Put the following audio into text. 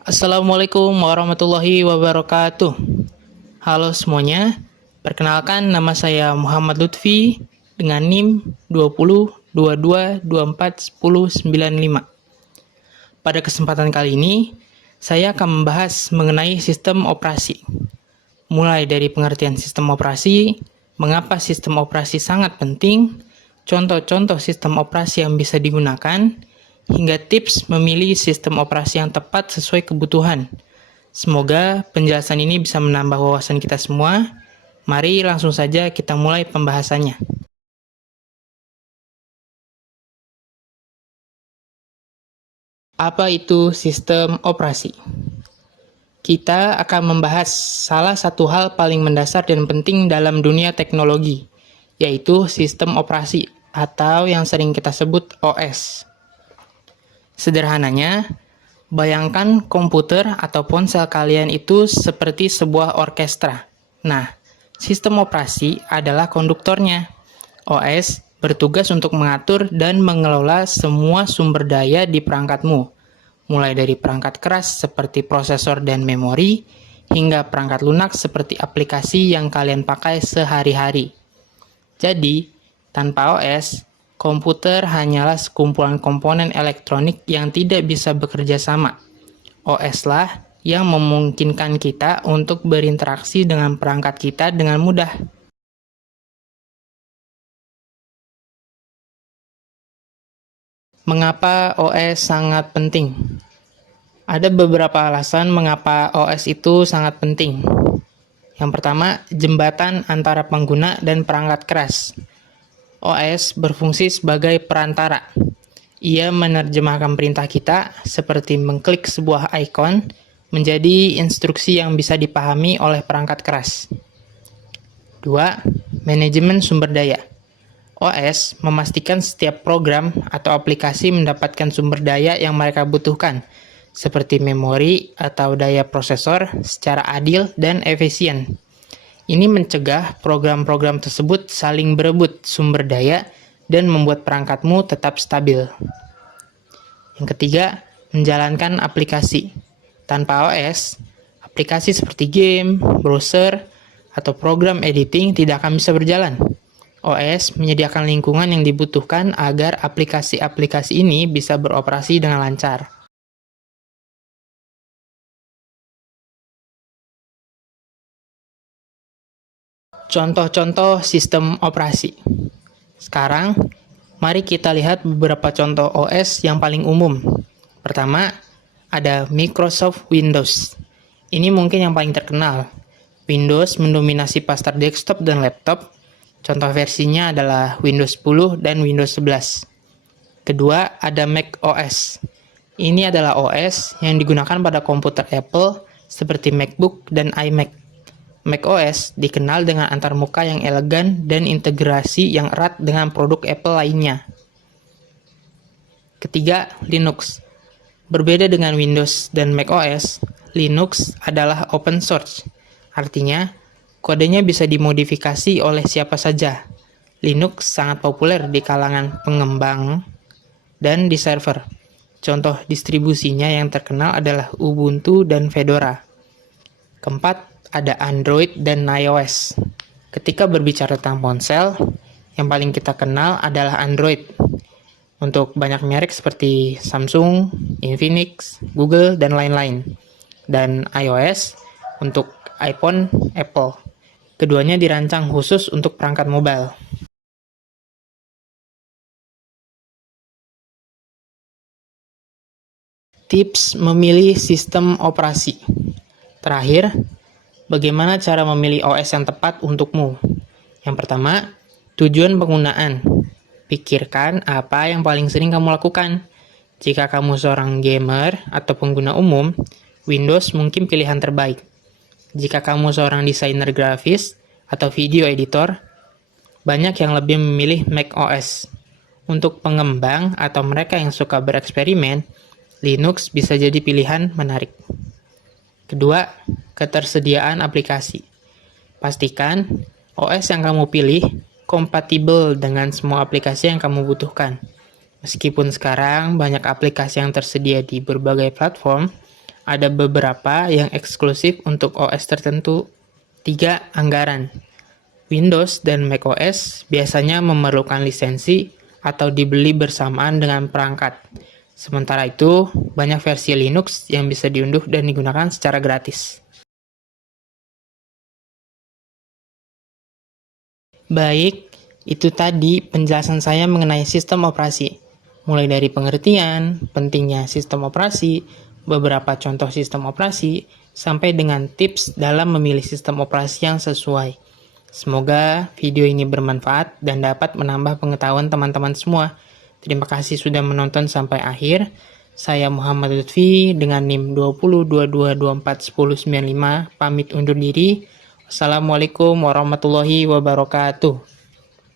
Assalamualaikum warahmatullahi wabarakatuh. Halo semuanya, perkenalkan nama saya Muhammad Lutfi dengan NIM 2022241095. Pada kesempatan kali ini, saya akan membahas mengenai sistem operasi. Mulai dari pengertian sistem operasi, mengapa sistem operasi sangat penting, contoh-contoh sistem operasi yang bisa digunakan, hingga tips memilih sistem operasi yang tepat sesuai kebutuhan. Semoga penjelasan ini bisa menambah wawasan kita semua. Mari langsung saja kita mulai pembahasannya. Apa itu sistem operasi? Kita akan membahas salah satu hal paling mendasar dan penting dalam dunia teknologi, yaitu sistem operasi atau yang sering kita sebut OS. Sederhananya, bayangkan komputer atau ponsel kalian itu seperti sebuah orkestra. Nah, sistem operasi adalah konduktornya. OS bertugas untuk mengatur dan mengelola semua sumber daya di perangkatmu, mulai dari perangkat keras seperti prosesor dan memori, hingga perangkat lunak seperti aplikasi yang kalian pakai sehari-hari. Jadi, tanpa OS, komputer hanyalah sekumpulan komponen elektronik yang tidak bisa bekerja sama. OS lah yang memungkinkan kita untuk berinteraksi dengan perangkat kita dengan mudah. Mengapa OS sangat penting? Ada beberapa alasan mengapa OS itu sangat penting. Yang pertama, jembatan antara pengguna dan perangkat keras. OS berfungsi sebagai perantara. Ia menerjemahkan perintah kita seperti mengklik sebuah ikon menjadi instruksi yang bisa dipahami oleh perangkat keras. 2. Manajemen sumber daya. OS memastikan setiap program atau aplikasi mendapatkan sumber daya yang mereka butuhkan, seperti memori atau daya prosesor secara adil dan efisien. Ini mencegah program-program tersebut saling berebut sumber daya dan membuat perangkatmu tetap stabil. Yang ketiga, menjalankan aplikasi. Tanpa OS, aplikasi seperti game, browser, atau program editing tidak akan bisa berjalan. OS menyediakan lingkungan yang dibutuhkan agar aplikasi-aplikasi ini bisa beroperasi dengan lancar. Contoh-contoh sistem operasi. Sekarang, mari kita lihat beberapa contoh OS yang paling umum. Pertama, ada Microsoft Windows. Ini mungkin yang paling terkenal. Windows mendominasi pasar desktop dan laptop. Contoh versinya adalah Windows 10 dan Windows 11. Kedua, ada Mac OS. Ini adalah OS yang digunakan pada komputer Apple seperti MacBook dan iMac. macOS dikenal dengan antarmuka yang elegan dan integrasi yang erat dengan produk Apple lainnya. Ketiga, Linux. Berbeda dengan Windows dan macOS, Linux adalah open source. Artinya, kodenya bisa dimodifikasi oleh siapa saja. Linux sangat populer di kalangan pengembang dan di server. Contoh distribusinya yang terkenal adalah Ubuntu dan Fedora. Keempat, ada Android dan iOS. Ketika berbicara tentang ponsel, yang paling kita kenal adalah Android. Untuk banyak merek seperti Samsung, Infinix, Google, dan lain-lain. Dan iOS untuk iPhone, Apple. Keduanya dirancang khusus untuk perangkat mobile. Tips memilih sistem operasi. Terakhir, bagaimana cara memilih OS yang tepat untukmu? Yang pertama, tujuan penggunaan. Pikirkan apa yang paling sering kamu lakukan. Jika kamu seorang gamer atau pengguna umum, Windows mungkin pilihan terbaik. Jika kamu seorang desainer grafis atau video editor, banyak yang lebih memilih Mac OS. Untuk pengembang atau mereka yang suka bereksperimen, Linux bisa jadi pilihan menarik. Kedua, ketersediaan aplikasi. Pastikan OS yang kamu pilih kompatibel dengan semua aplikasi yang kamu butuhkan. Meskipun sekarang banyak aplikasi yang tersedia di berbagai platform, Ada beberapa yang eksklusif untuk OS tertentu. 3. Anggaran. Windows dan macOS biasanya memerlukan lisensi atau dibeli bersamaan dengan perangkat. Sementara itu, banyak versi Linux yang bisa diunduh dan digunakan secara gratis. Baik, itu tadi penjelasan saya mengenai sistem operasi. Mulai dari pengertian, pentingnya sistem operasi, beberapa contoh sistem operasi, sampai dengan tips dalam memilih sistem operasi yang sesuai. Semoga video ini bermanfaat dan dapat menambah pengetahuan teman-teman semua. Terima kasih sudah menonton sampai akhir. Saya Muhammad Lutfi dengan NIM 2022241095 pamit undur diri. Wassalamualaikum warahmatullahi wabarakatuh.